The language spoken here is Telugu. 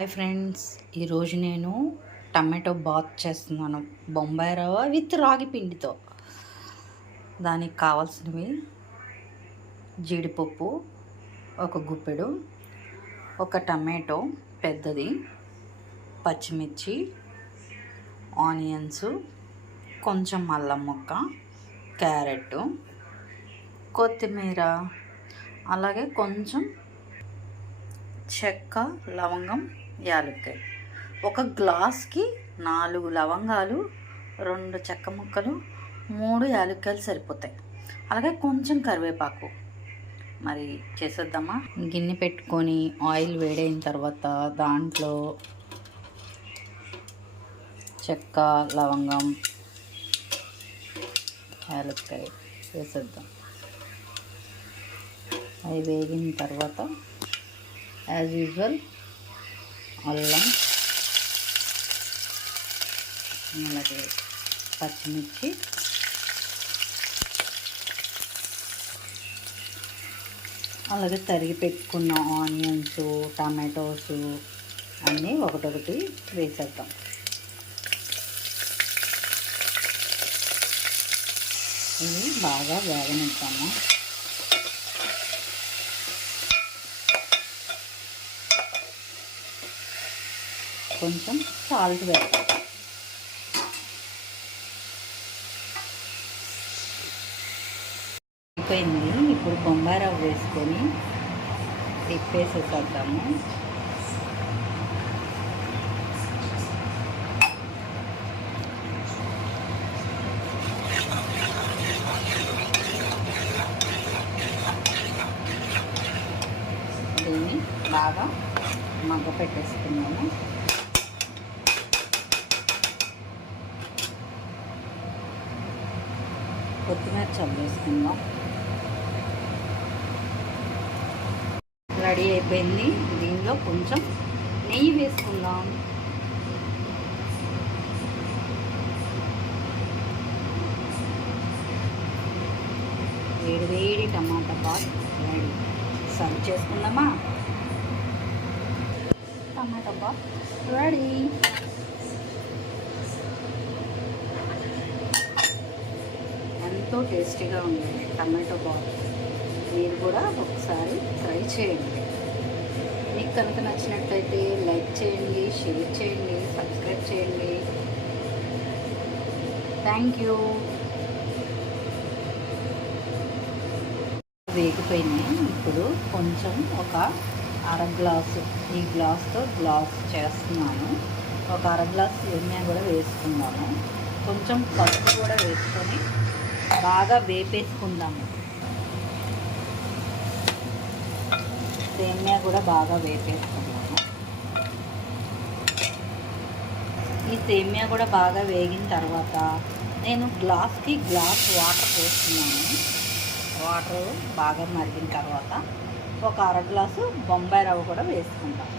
హాయ్ ఫ్రెండ్స్, ఈరోజు నేను టమాటో బాత్ చేస్తున్నాను. బొంబాయి రవ్వ విత్ రాగి పిండితో. దానికి కావాల్సినవి జీడిపప్పు ఒక గుప్పెడు, ఒక టమాటో పెద్దది, పచ్చిమిర్చి, ఆనియన్స్, కొంచెం అల్లం ముక్క, క్యారెట్, కొత్తిమీర, అలాగే కొంచెం చెక్క, లవంగం, యాలక్కాయ. ఒక గ్లాస్కి 4 లవంగాలు, 2 చెక్క ముక్కలు, 3 యాలక్కాయలు సరిపోతాయి. అలాగే కొంచెం కరివేపాకు. మరి చేసేద్దామా? గిన్నె పెట్టుకొని ఆయిల్ వేడైన తర్వాత దాంట్లో చెక్క, లవంగం, యాలక్కాయ వేసేద్దాం. అవి వేగిన తర్వాత యాజ్ యూజువల్ అల్లం, అలాగే పచ్చిమిర్చి, అలాగే తరిగి పెట్టుకున్న ఆనియన్స్, టమాటోస్ అన్నీ ఒకటొకటి వేసేద్దాం. ఇవి బాగా వేగనిద్దాము. కొంచెం సాల్ట్ వేద్దాం. అయిపోయింది. ఇప్పుడు బొంబాయి రవ్వ వేసుకొని తిప్పేసేద్దాము. దీన్ని బాగా మగ్గ పెట్టేసుకున్నాము. కొత్తిమీర చల్లేసుకుందాం. రెడీ అయిపోయింది. దీనిలో కొంచెం నెయ్యి వేసుకుందాం. వేడి వేడి టమాటా బాత్ రెడీ. సర్వ్ చేసుకుందామా? Tomato bath ready. ఎంతో టేస్టీగా ఉంటుంది టమాటో బాత్. మీరు కూడా ఒకసారి ట్రై చేయండి. మీకు కనుక నచ్చినట్లయితే లైక్ చేయండి, షేర్ చేయండి, సబ్స్క్రైబ్ చేయండి. Thank you. వేగిపోయినాయి. ఇప్పుడు కొంచెం ఒక అర గ్లాసు, ఈ గ్లాస్తో గ్లాస్ చేస్తున్నాను. ఒక అర గ్లాసు సేమియా కూడా వేసుకుందాము. కొంచెం పసుపు కూడా వేసుకొని బాగా వేపేసుకుందాము. సేమియా కూడా బాగా వేపేసుకున్నాము. ఈ సేమియా కూడా బాగా వేగిన తర్వాత నేను గ్లాస్కి గ్లాస్ వాటర్ పోస్తున్నాను. వాటర్ బాగా మరిగిన తర్వాత ఒక అర గ్లాసు బొంబాయి రవ్వ కూడా వేసుకుంటాను.